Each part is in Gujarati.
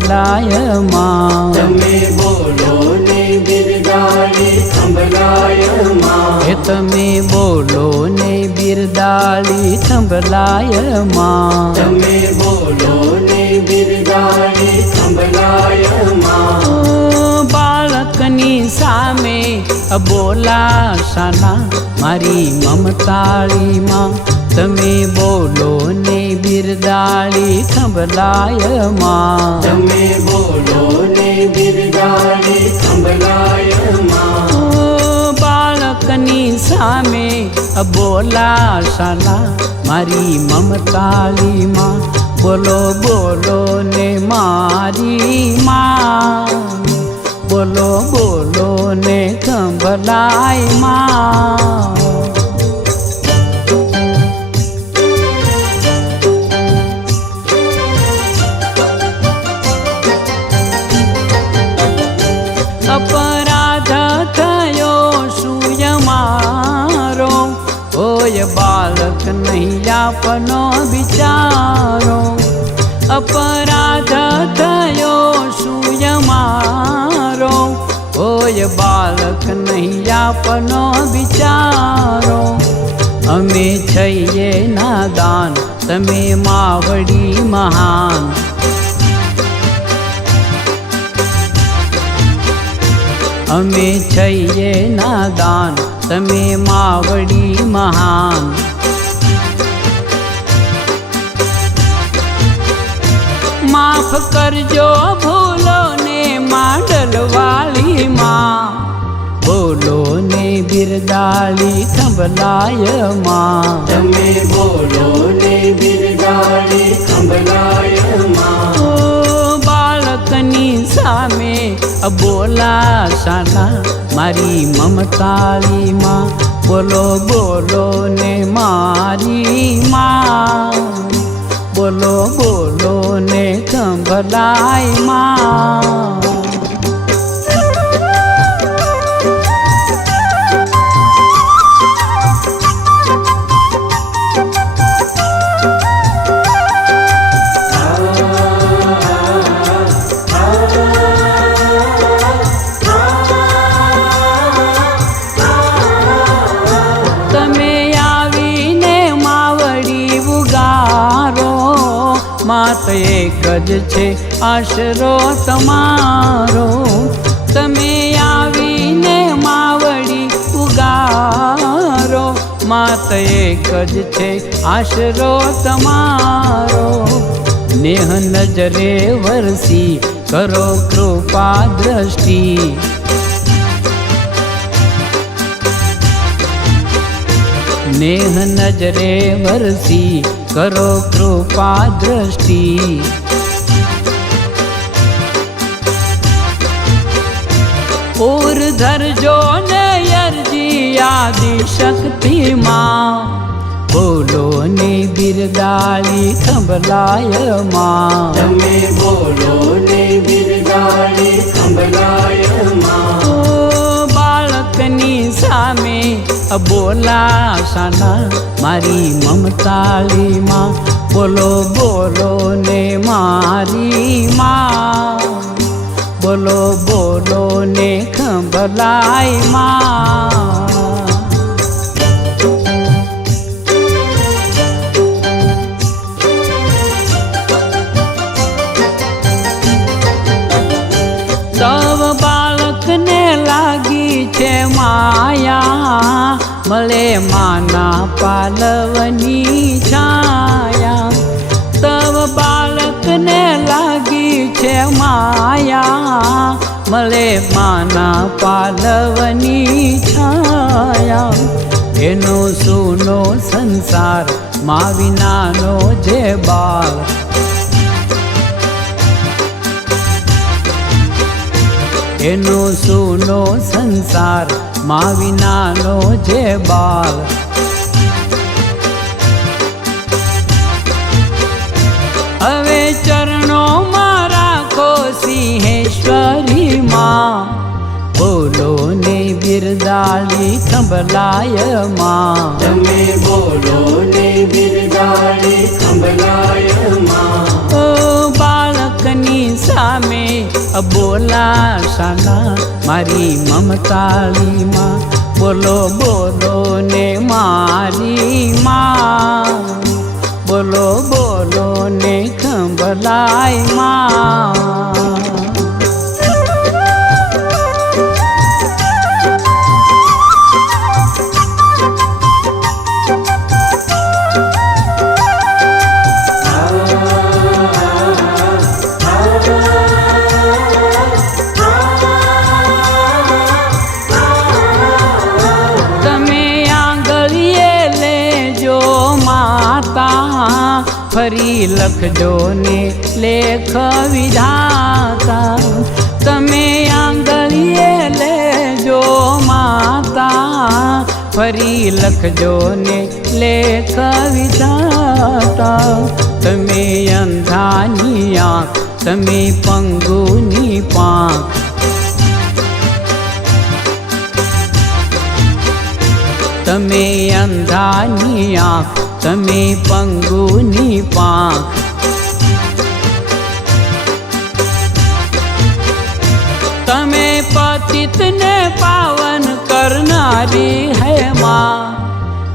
ખંભલાય માં તમે બોલો ને બિરદાળી ખંભલાય માં એ તમે બોલો ને બિરદાળી ખંભલાય માં તમે બોલો ને બિરદાળી ખંભલાય માં બાળકની સામે બોલાશાના મારી મમતાળી માં તમે બોલો ને બિરદાળી ખંભલાય માં તમે બોલો ને બિરદાળી ખંભલાય માં બાળકની સામે બોલાશાના મારી મમતાળી માં બોલો બોલો ને મારી માં બોલો બોલો ને ખંભલાય માં અપરાધ થયો સુય મારો હોય બાળક નહીં આપનો વિચારો અપરાધ થયો સુય મારો હોય બાળક નહીં આપનો વિચારો અમે છીએ નાદાન તમે માવડી મહાન અમે છીએ નાદાન તમે માવડી મહાન માફ કરજો ભૂલો ને માંડલવાળી માં બોલો ને બિરદાળી ખંભલાય માં તમે બોલો ને બિરદાળી ખંભલાય માં બાળકની સામે બોલાશાના મારી મમતાળી માં બોલો બોલો ને મારી માં બોલો બોલો ને ખંભલાય માં માત એક જ છે આશરો તમારો તમે આવીને માવડી ઉગારો માત એક જ છે આશરો તમારો નેહ નજરે વરસી કરો કૃપા દ્રષ્ટિ નેહ નજરે વરસી કરો કૃપા દ્રષ્ટિ ઓર ધરજો ને અરજી આદિ શક્તિ માં બોલો ને બિરદાળી ખંભલાય માં તમે બોલો ને બિરદાળી ખંભલાય માં બાળકની સામે બોલાશાના મારી મમતાળી માં બોલો બોલો ને મારી માં બોલો બોલો ને ખંભલાય માં સૌ બાળકને લાગી છે માયા મળે માના પાલવની છાયા તવ બાળકને લાગી છે માયા મળે માના પાલવની છાયા એનો સૂનો સંસાર મા વિનાનો જે બાળ એનો સૂનો સંસાર મા વિનાનો જે બાળ હવે ચરણોમાં રાખો સિંહેશ્વરી માં બોલો ને બિરદાળી ખંભલાય માં તમે બોલો ને બિરદાળી ખંભલાય માં બાળક બાળકની સામે બોલા શાના મારી મમતાળી માં બોલો બોલો ને મારી માં બોલો બોલો ને ખંભલાય માં ફરી લખજો ને લેખ વિધાતા તમે આંગળીએ લેજો માતા ફરી લખજો ને લેખ વિધાતા તમે અંધાની આંખ તમે પંગુની પાંખ તમે અંધાની આંખ તમે પંગુની પાંખ તમે પતિતને પાવન કરનારી હે માં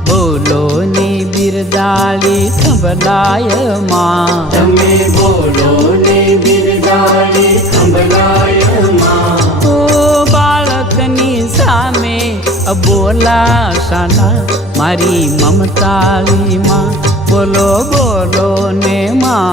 બોલો ને બિરદાળી ખંભલાય માં તમે બોલો ને બિરદાળી ખંભલાય માં ઓ બાળકની સામે બોલા શાના મારી મમતાળી માં બોલો બોલો ને માં